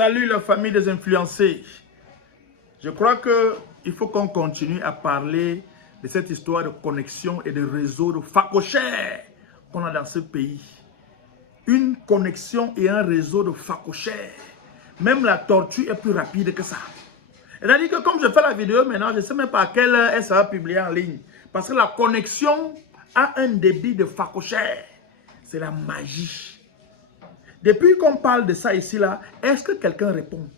Salut la famille des influencés. Je crois qu'il faut qu'on continue à parler de cette histoire de connexion et de réseau de facochères qu'on a dans ce pays. Une connexion et un réseau de facochères. Même la tortue est plus rapide que ça. C'est-à-dire que comme je fais la vidéo maintenant, je ne sais même pas à quelle heure elle sera publiée en ligne. Parce que la connexion a un débit de facochères. C'est la magie. Depuis qu'on parle de ça ici, là, est-ce que quelqu'un répond?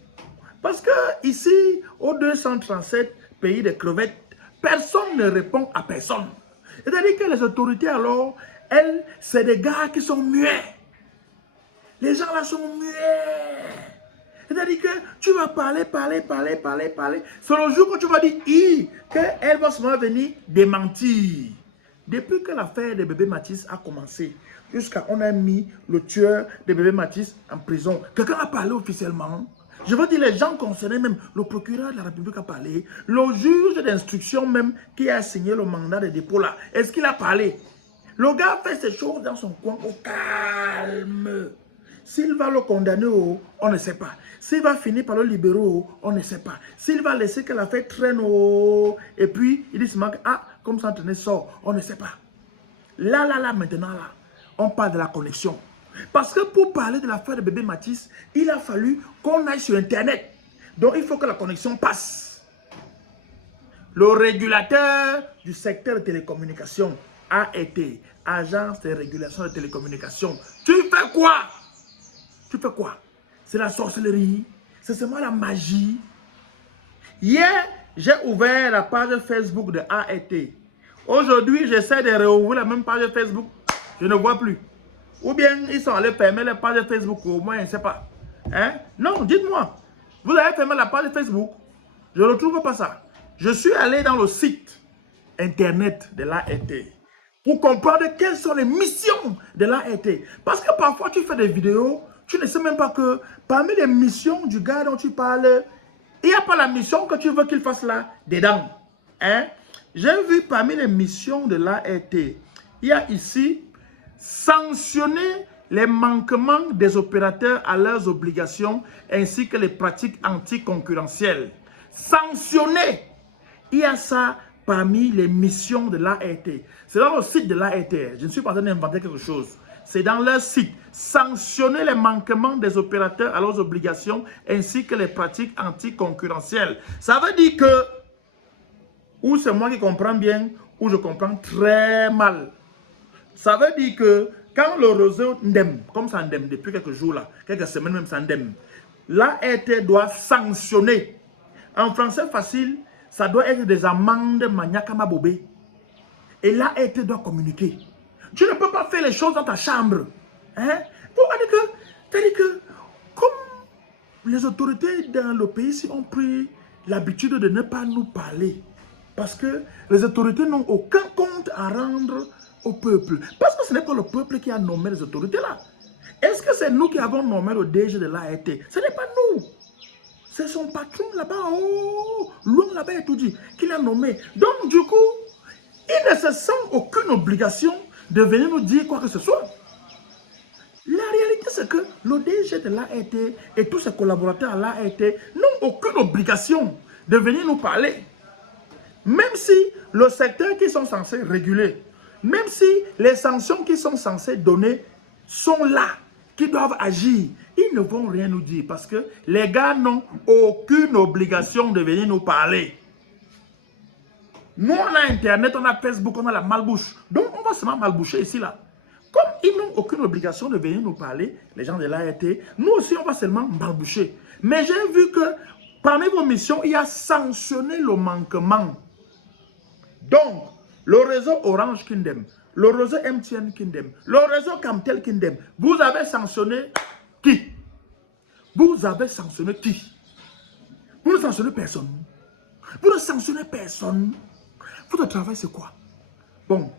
Parce que ici, au 237 pays de crevettes, personne ne répond à personne. C'est-à-dire que les autorités, alors, elles, c'est des gars qui sont muets. Les gens là sont muets. C'est-à-dire que tu vas parler. C'est le jour que tu vas dire qu'elle va souvent venir démentir. Depuis que l'affaire de bébé Mathis a commencé, jusqu'à on a mis le tueur de bébé Mathis en prison. Quelqu'un a parlé officiellement. Je veux dire, les gens concernés, même le procureur de la République a parlé. Le juge d'instruction même qui a signé le mandat de dépôt là, est-ce qu'il a parlé? Le gars fait ses choses dans son coin au calme. S'il va le condamner, on ne sait pas. S'il va finir par le libérer, on ne sait pas. S'il va laisser que l'affaire traîne, et puis il dit seulement que, comme ça entraîné sort, on ne sait pas. Là, maintenant, là, on parle de la connexion. Parce que pour parler de l'affaire de bébé Mathis, il a fallu qu'on aille sur Internet. Donc, il faut que la connexion passe. Le régulateur du secteur de télécommunications a été agence de régulation de télécommunications. Tu fais quoi? Tu fais quoi? C'est la sorcellerie. C'est seulement la magie. Hier, j'ai ouvert la page Facebook de ART. Aujourd'hui, j'essaie de réouvrir la même page Facebook. Je ne vois plus. Ou bien, ils sont allés fermer la page Facebook. Au moins, je ne sais pas. Hein? Non, dites-moi. Vous avez fermé la page Facebook. Je ne retrouve pas ça. Je suis allé dans le site Internet de l'ART pour comprendre quelles sont les missions de l'ART. Parce que parfois, tu fais des vidéos, tu ne sais même pas que parmi les missions du gars dont tu parles, il n'y a pas la mission que tu veux qu'il fasse là, dedans. Hein? J'ai vu parmi les missions de l'ART, il y a ici sanctionner les manquements des opérateurs à leurs obligations ainsi que les pratiques anticoncurrentielles. Sanctionner, il y a ça parmi les missions de l'ART. C'est dans le site de l'ART. Je ne suis pas en train d'inventer quelque chose. C'est dans leur site. Sanctionner les manquements des opérateurs à leurs obligations ainsi que les pratiques anticoncurrentielles. Ça veut dire que, ou c'est moi qui comprends bien, ou je comprends très mal. Ça veut dire que quand le réseau ndem, comme ça ndem depuis quelques jours là, quelques semaines même ça ndem, l'ART doit sanctionner. En français facile, ça doit être des amendes maniakama bobé. Et l'ART doit communiquer. Tu ne peux pas faire les choses dans ta chambre. Hein? C'est-à-dire que, comme les autorités dans le pays ici ont pris l'habitude de ne pas nous parler, parce que les autorités n'ont aucun compte à rendre au peuple. Parce que ce n'est pas le peuple qui a nommé les autorités là. Est-ce que c'est nous qui avons nommé le DG de l'ART? Ce n'est pas nous. C'est son patron là-bas, loin là-bas et tout dit, qu'il a nommé. Donc du coup, il ne se sent aucune obligation de venir nous dire quoi que ce soit. La réalité, c'est que le DG de l'ART et tous ses collaborateurs à l'ART n'ont aucune obligation de venir nous parler. Même si le secteur qu'ils sont censés réguler, même si les sanctions qu'ils sont censés donner sont là, qui doivent agir, ils ne vont rien nous dire parce que les gars n'ont aucune obligation de venir nous parler. Nous, on a Internet, on a Facebook, on a la malbouche. Donc, on va seulement malboucher ici, là. Comme ils n'ont aucune obligation de venir nous parler, les gens de l'ART, nous aussi, on va seulement malboucher. Mais j'ai vu que parmi vos missions, il y a sanctionner le manquement. Donc, le réseau Orange Kingdom, le réseau MTN Kingdom, le réseau Camtel Kingdom, vous avez sanctionné qui? Vous avez sanctionné qui? Vous ne sanctionnez personne. Vous ne sanctionnez personne. Votre travail, c'est quoi? Bon,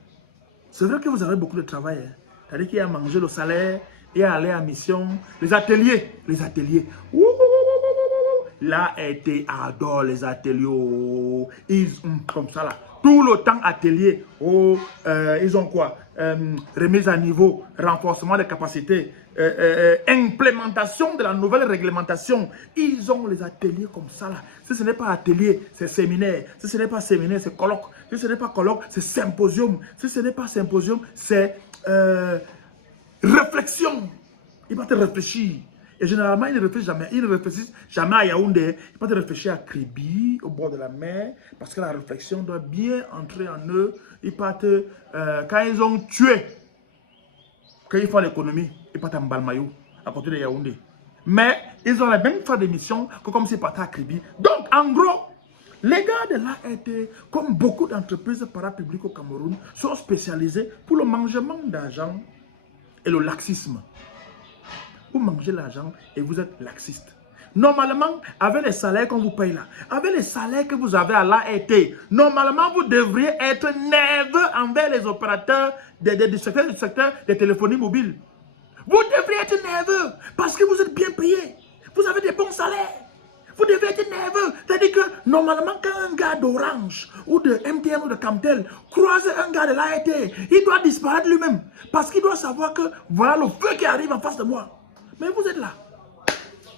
c'est vrai que vous avez beaucoup de travail. Hein. C'est-à-dire qu'il y a manger le salaire, il y a aller à mission, les ateliers. L'ART adore les ateliers. Ils ont comme ça là. Tout le temps atelier. Ils ont quoi? Remise à niveau, renforcement des capacités. implémentation de la nouvelle réglementation. Ils ont les ateliers comme ça là. Si ce n'est pas atelier, c'est séminaire. Si ce n'est pas séminaire, c'est colloque. Si ce n'est pas colloque, c'est symposium. Si ce n'est pas symposium, c'est réflexion. Ils vont te réfléchir. Et généralement, ils ne réfléchissent jamais. Ils ne réfléchissent jamais à Yaoundé. Ils vont te réfléchir à Kribi, au bord de la mer, parce que la réflexion doit bien entrer en eux. Ils partent, quand ils ont tué, quand ils font l'économie, ils partent en Balmayou, à côté de Yaoundé. Mais ils ont la même fin d'émission que comme s'ils partaient à Kribi. Donc, en gros, les gars de l'ART, comme beaucoup d'entreprises parapubliques au Cameroun, sont spécialisés pour le mangement d'argent et le laxisme. Vous mangez l'argent et vous êtes laxiste. Normalement, avec les salaires qu'on vous paye là, avec les salaires que vous avez à l'ART, normalement, vous devriez être nerveux envers les opérateurs du secteur des téléphonies mobiles. Vous devriez être nerveux parce que vous êtes bien payé. Vous avez des bons salaires. Vous devez être nerveux. C'est-à-dire que normalement, quand un gars d'Orange ou de MTN ou de Camtel croise un gars de l'ART, il doit disparaître lui-même. Parce qu'il doit savoir que voilà le feu qui arrive en face de moi. Mais vous êtes là.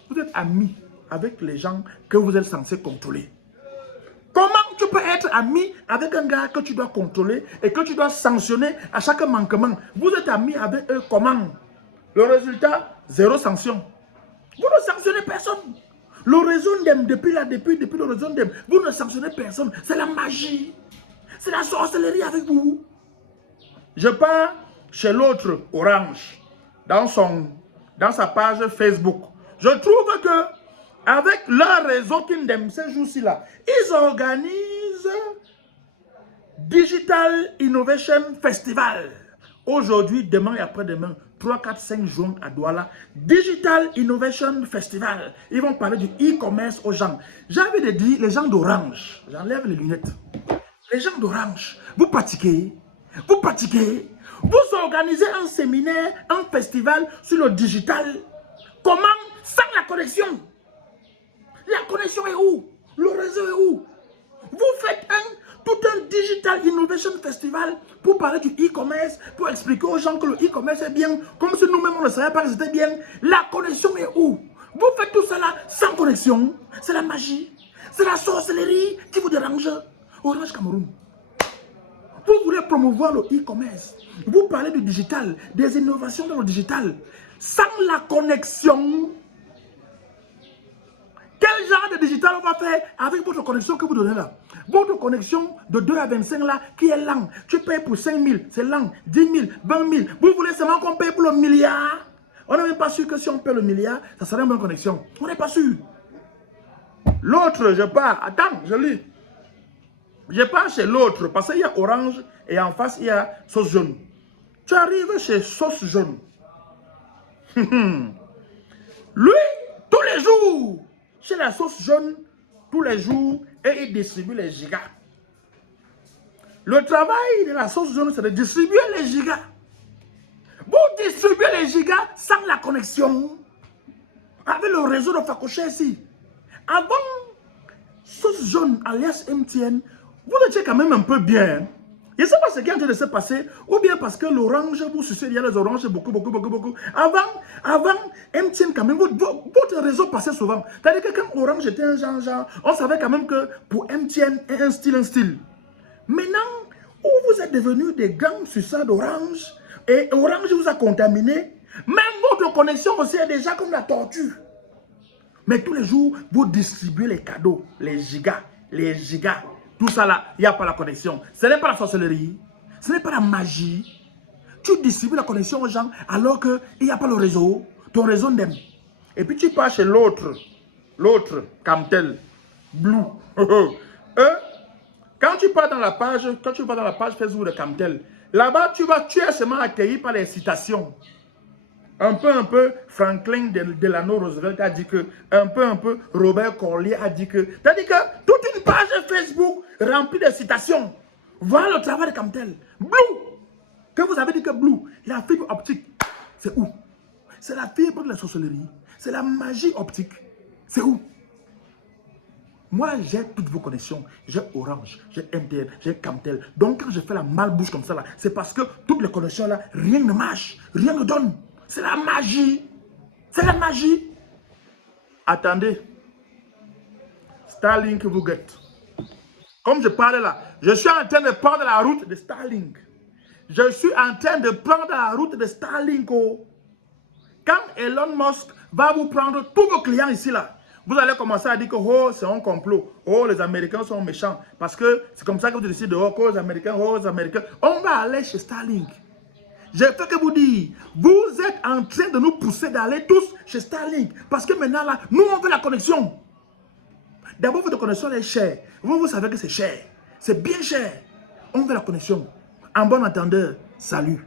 Vous êtes amis avec les gens que vous êtes censé contrôler. Comment tu peux être ami avec un gars que tu dois contrôler et que tu dois sanctionner à chaque manquement? Vous êtes amis avec eux comment? Le résultat, zéro sanction. Vous ne sanctionnez personne. Le réseau NDEM, depuis le réseau NDEM, vous ne sanctionnez personne. C'est la magie. C'est la sorcellerie avec vous. Je pars chez l'autre Orange, dans sa page Facebook. Je trouve que avec leur réseau Kindem, ces jours-ci là, ils organisent Digital Innovation Festival. Aujourd'hui, demain et après-demain, 3, 4, 5 juin à Douala, Digital Innovation Festival. Ils vont parler du e-commerce aux gens. J'ai envie de dire, les gens d'Orange, j'enlève les lunettes. Les gens d'Orange, vous pratiquez, vous organisez un séminaire, un festival sur le digital. Comment? Sans la connexion. La connexion est où? Le réseau est où? Vous faites tout un Digital Innovation Festival pour parler du e-commerce, pour expliquer aux gens que le e-commerce est bien, comme si nous-mêmes on ne savait pas que c'était bien. La connexion est où? Vous faites tout cela sans connexion. C'est la magie. C'est la sorcellerie qui vous dérange. Orange Cameroun. Vous voulez promouvoir le e-commerce. Vous parlez du digital, des innovations dans le digital. Sans la connexion, quel genre de digital on va faire avec votre connexion que vous donnez là? Votre connexion de 2 à 25 là, qui est lent. Tu payes pour 5 000, c'est lent. 10 000, 20 000. Vous voulez seulement qu'on paye pour le milliard? On n'est même pas sûr que si on paye le milliard, ça sera une bonne connexion. On n'est pas sûr. L'autre, je pars. Attends, je lis. Je pars chez l'autre, parce qu'il y a Orange et en face, il y a Sauce Jaune. Tu arrives chez Sauce Jaune. Lui, tous les jours, chez la Sauce Jaune, tous les jours, et il distribue les gigas. Le travail de la Sauce Jaune, c'est de distribuer les gigas. Vous distribuez les gigas sans la connexion. Avec le réseau de Fakoché ici. Avant, Sauce Jaune, alias MTN, vous étiez quand même un peu bien. Je ne sais pas ce qui est en train de se passer, ou bien parce que l'orange, vous sucez, il y a les oranges, beaucoup. Avant, MTN quand même, votre réseau passait souvent. C'est-à-dire que quand Orange était un genre, on savait quand même que pour MTN, un style. Maintenant, où vous êtes devenus des grands suceurs d'Orange, et Orange vous a contaminé, même votre connexion aussi est déjà comme la tortue. Mais tous les jours, vous distribuez les cadeaux, les gigas. Tout ça là, il n'y a pas la connexion. Ce n'est pas la sorcellerie. Ce n'est pas la magie. Tu distribues la connexion aux gens alors qu'il n'y a pas le réseau. Ton réseau n'aime. Et puis tu pars chez l'autre, Camtel, Blue. Quand tu vas dans la page Facebook de Camtel, là-bas tu es seulement accueilli par les citations. Un peu, Franklin Delano Roosevelt a dit que, un peu, Robert Corlier a dit que, c'est-à-dire que toute une page Facebook remplie de citations. Voilà le travail de Camtel. Blue, que vous avez dit que Blue, la fibre optique, c'est où? C'est la fibre de la sorcellerie, c'est la magie optique, c'est où? Moi, j'ai toutes vos connexions. J'ai Orange, j'ai MTN, j'ai Camtel. Donc, quand je fais la malbouche comme ça, c'est parce que toutes les connexions là, rien ne marche, rien ne donne. C'est la magie. C'est la magie. Attendez. Starlink vous guette. Comme je parle là, je suis en train de prendre la route de Starlink. Je suis en train de prendre la route de Starlink. Oh. Quand Elon Musk va vous prendre tous vos clients ici là, vous allez commencer à dire que oh, c'est un complot. Oh, les Américains sont méchants. Parce que c'est comme ça que vous décidez, oh, les Américains, oh, les Américains. On va aller chez Starlink. J'ai fait que vous dire, vous êtes en train de nous pousser d'aller tous chez Starlink. Parce que maintenant là, nous on veut la connexion. D'abord, votre connexion est chère. Vous savez que c'est cher. C'est bien cher. On veut la connexion. En bon entendeur, salut.